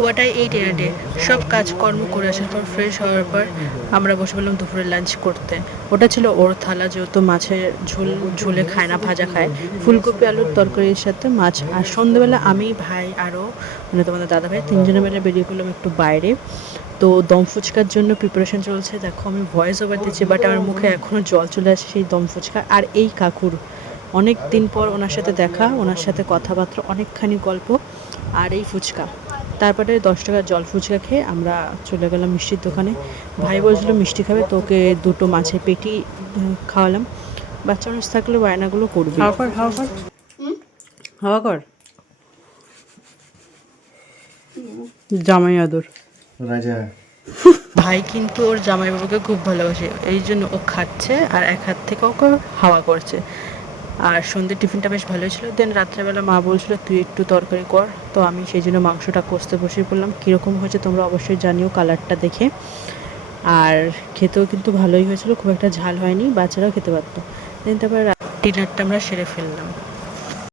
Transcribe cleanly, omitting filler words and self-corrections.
What I eight in a day. সব কাজকর্ম করে আসার পর ফ্রেশ হওয়ার পর আমরা বসে পড়লাম দুপুরে লাঞ্চ করতে। ওটা ছিল ওর থালা, যেহেতু মাছের ঝোল ঝোলে খায় না, ভাজা খায়। ফুলকপি আলুর তরকারির সাথে মাছ। আর সন্ধ্যেবেলা আমি, ভাই আরও মানে তোমাদের দাদা ভাই তিনজনে মিলে বেরিয়ে পড়লাম একটু বাইরে। তো দম ফুচকার জন্য প্রিপারেশন চলছে। দেখো আমি ভয়েস ওভার দিচ্ছি, বাট আমার মুখে এখনও জল চলে আসে সেই দম ফুচকা। আর এই কাকুর অনেক দিন পর ওনার সাথে দেখা, ওনার সাথে কথাবার্তা, অনেকখানি গল্প, আর এই ফুচকা। তারপরে 10 টাকার জল ফুচকা খেয়ে আমরা চলে গেলাম মিষ্টির দোকানে। ভাই বলছিল মিষ্টি খাবে, তো ওকে দুটো মাছের পেটি খাওয়ালাম। বাচ্চা মানুষ থাকলে বায়নাগুলো করবে। হাওয়া কর, হাওয়া কর, হাওয়া কর। জামাই আদর রাজা। ভাই কিন্তু ওর জামাইবাবুকে খুব ভালোবাসে, এই জন্য ও খাচ্ছে আর এক হাত থেকে ওকে হাওয়া করছে। আর সন্ধ্যের টিফিনটা বেশ ভালোই ছিল। দেন রাত্রেবেলা মা বলছিল তুই একটু তরকারি কর, তো আমি সেই জন্য মাংসটা কষতে বসে পড়লাম। কীরকম হয়েছে তোমরা অবশ্যই জানিও কালারটা দেখে। আর খেতেও কিন্তু ভালোই হয়েছিল, খুব একটা ঝাল হয়নি, বাচ্চারাও খেতে পারতো। দেন তারপর ডিনারটা আমরা সেরে ফেললাম।